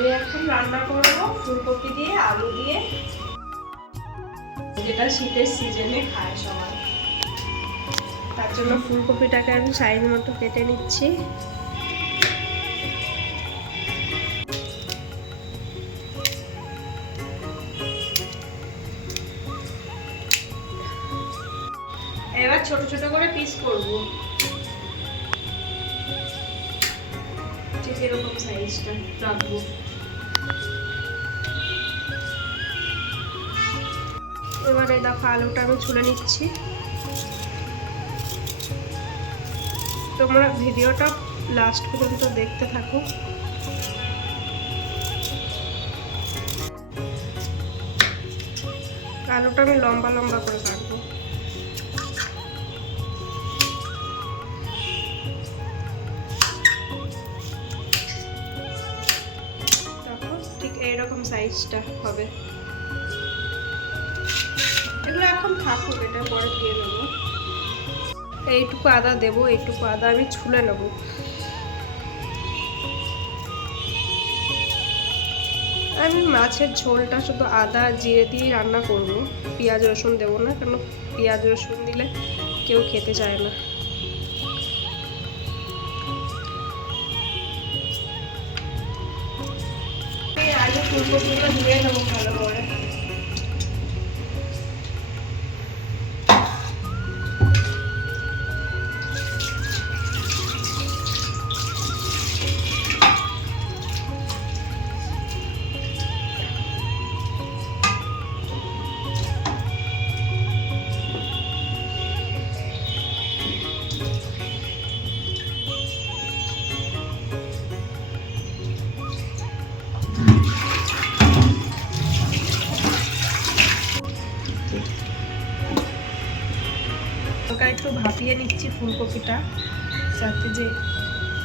আমি এখন রান্না করব ফুলকপি দিয়ে, আলু দিয়ে। যেটা শীতের সিজনে খায় সবাই। তার জন্য ফুলকপিটাকে আমি সাইজ মতো কেটে নিচ্ছি। এবার ছোট ছোট করে পিস করব। ঠিক এরকম সাইজটা রাখব। এবারে দেখো আলুটা আমি ছুলে নিচ্ছি। তোমরা ভিডিওটা লাস্ট পর্যন্ত দেখতে থাকো। আলুটা আমি লম্বা লম্বা করে কাটবো। তারপর ঠিক এইরকম সাইজটা হবে। এখন থাকুক, এটা পরে দিয়ে দেবো। এইটুকু আদা দেবো, এইটুকু আদা আমি ছুলে নেব। আমি মাছের ঝোলটা শুধু আদা, জিরে দিয়ে রান্না করব। পেঁয়াজ, রসুন দেবো না, কেন পেঁয়াজ, রসুন দিলে কেউ খেতে চায় না। আলু ফুলকপিগুলো ধুয়ে নেব ভালো করে। ভাপিয়ে নিচ্ছি ফুলকপিটা। যাতে যে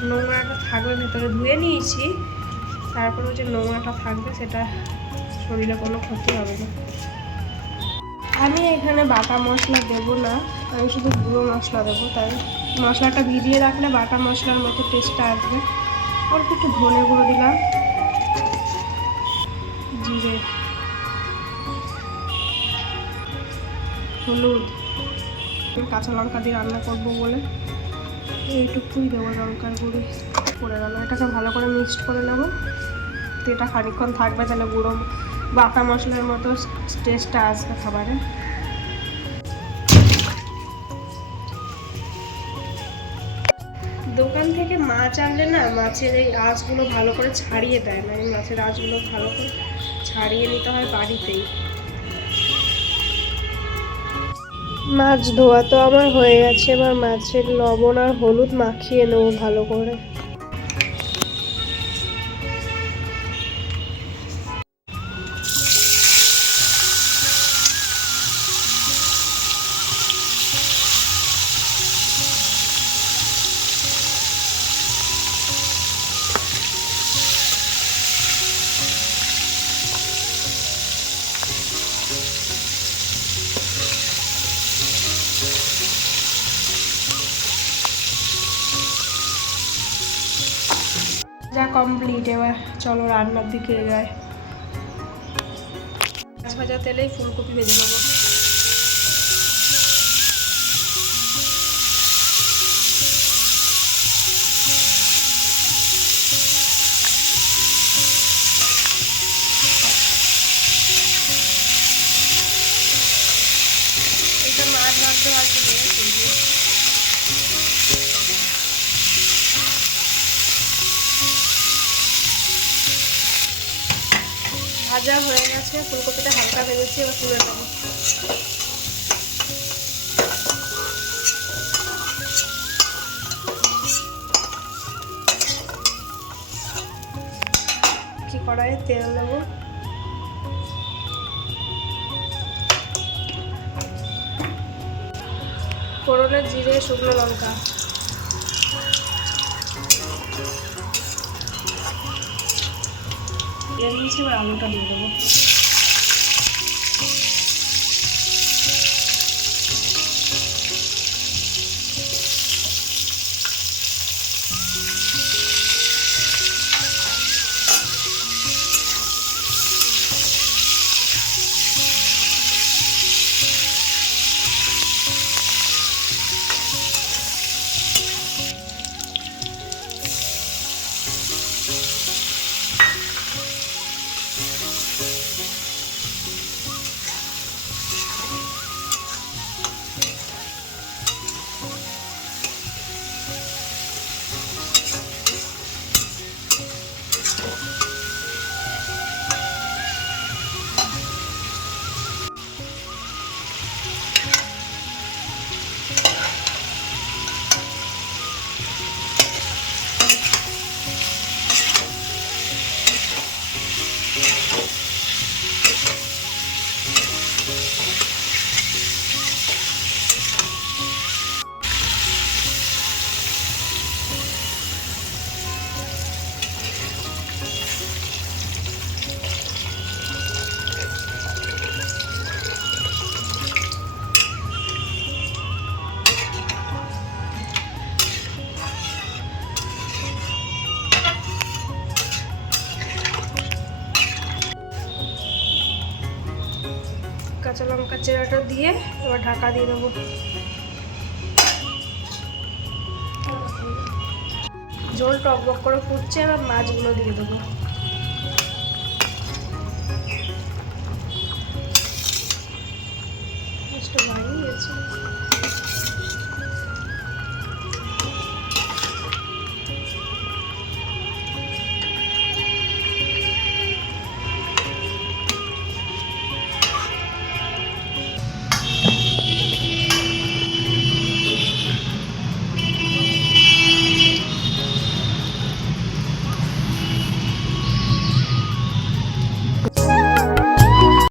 নোংরাটা থাকবে ভেতরে ধুয়ে নিয়েছি। তারপরেও যে নোংরাটা থাকবে, সেটা শরীরে কোনো ক্ষতি হবে না। আমি এখানে বাটা মশলা দেবো না, আমি শুধু গুঁড়ো মশলা দেবো। তাই মশলাটা ভিজিয়ে রাখলে বাটা মশলার মতো টেস্টটা আসবে। অল্প একটু ধনে গুঁড়ো দিলাম। জিরে। হলুদ। কাঁচা লঙ্কা দিয়ে রান্না করব বলে। এইটুকুই দেবো লঙ্কার গুঁড়ি করে গেল। এটাকে ভালো করে মিক্সড করে নেব। তো এটা খানিকক্ষণ থাকবে তাহলে গুঁড়ো বাটা মশলার মতো টেস্টটা আসবে খাবারে। দোকান থেকে মাছ আনলে না মাছের এই আঁশগুলো ভালো করে ছাড়িয়ে দেয় না। মাছের আঁশগুলো ভালো করে ছাড়িয়ে নিতে হয় বাড়িতেই। মাছ ধোয়া তো আমার হয়ে গেছে, এবার মাছের লবণ আর হলুদ মাখিয়ে নেব ভালো করে। কমপ্লিট এবার চলো রান্নার দিকে যায় মাছ ভাজা তেলেই ফুলকপি ভেজে নেব। এটা মাছ ভাজা হয়ে গেছে, ফুলকপিটা হালকা ভেজেছি, এবার তুলে নেব। কি কড়াইয়ে তেল দেবো? ফোড়নে জিরে, শুকনো লঙ্কা। এর নিচে আলুটা দিয়ে দেবো। কাঁচা লঙ্কা চেরাটা দিয়ে এবার ঢাকা দিয়ে দেবো। জল টক করে ফুটছে, এবার মাছগুলো দিয়ে দেবো।